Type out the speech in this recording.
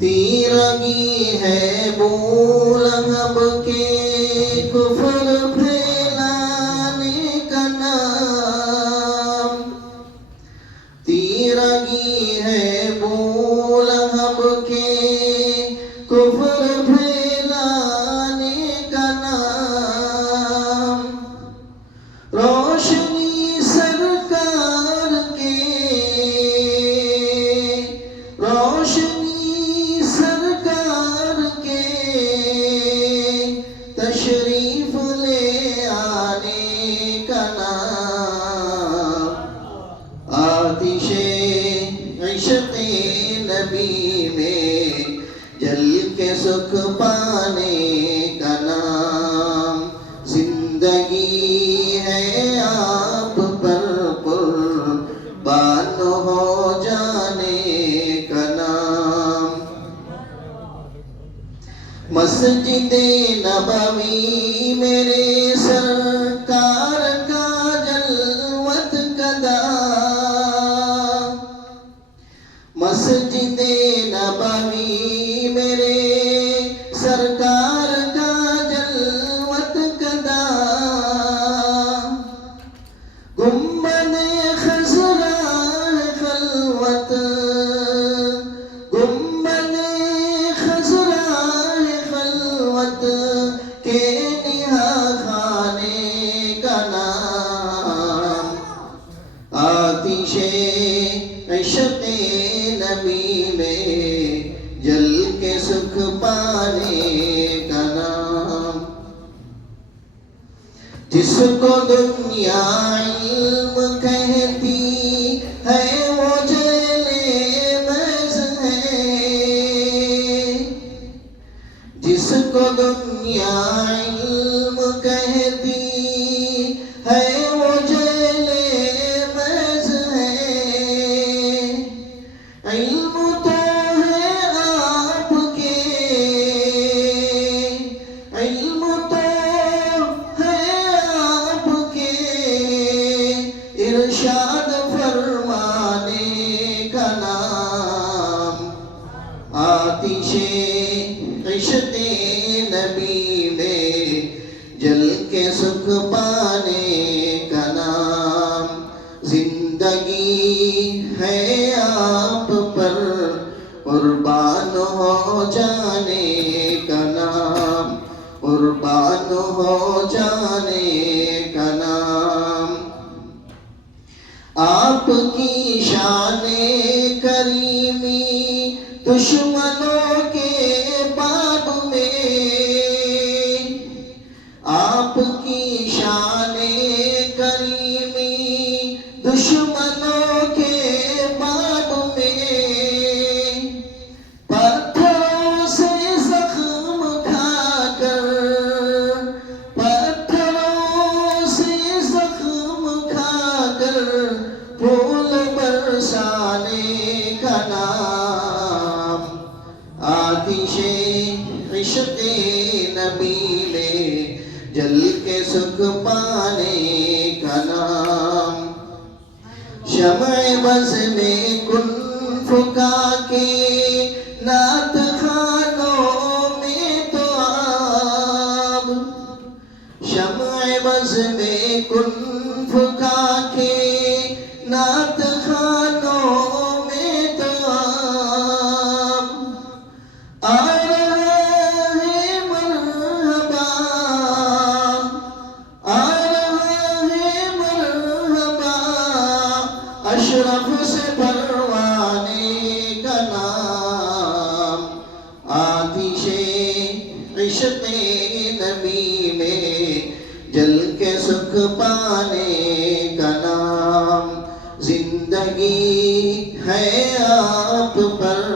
تیرگی ہے بولہب کے کفر پھیلانے کا نام، تیرگی ہے بولہب کے کفر پھیلانے کا نام، روشنی سرکار کے، روشنی سرکار کے تشریف لے آنے کا نام، آتش عشق نبی میں جل کے سکھ پانے کا نام، زندگی ہے آپ پر قربان ہو جانے کا نام، مسجد نبوی میرے سرکار کا جلوت کدا، مسجد نبوی میرے سرکار کا جلوت کدا، گنبد خضرا ہے خلوت، گنبد خضرا ہے خلوت کے نہا خانے کا نام، آتش عشق نبی میں جل کے سکھ پانے کا نام، جس کو دنیا علم کہتی ہے وہ جیل محض ہے، جس کو دنیا علم کہتی ہے وہ جیل محض ہے، علم تو ہے آپ کے، علم تو ہے آپ کے ارشاد فرمانے کا نام، آتش عشق نبی میں جل کے سکھ پانے کا نام، زندگی ہے آپ پر قربان ہو جانے کا نام، قربان ہو جانے کا نام، آپ کی شان کریمی دشمنوں کے باب میں، آپ کی شان کریمی دشمنوں کے باب میں، پتھروں سے زخم کھا کر، پتھروں سے زخم کھا کر پھول برسانے کا نام، آتش عشق نبی میں جل کے سکھ پانے کا نام، شمع بز میں کن پھکا کے نعت خوانوں میں تو آپ، شمع بز میں کن پھکا کے نعت خوانوں میں تو آپ، آ رہا ہے مرحبا، آ رہا ہے مرحبا، اشرف سے پروانے کا نام، آتش عشق نبی میں جل کے سکھ پانے کا نام، زندگی ہے آپ پر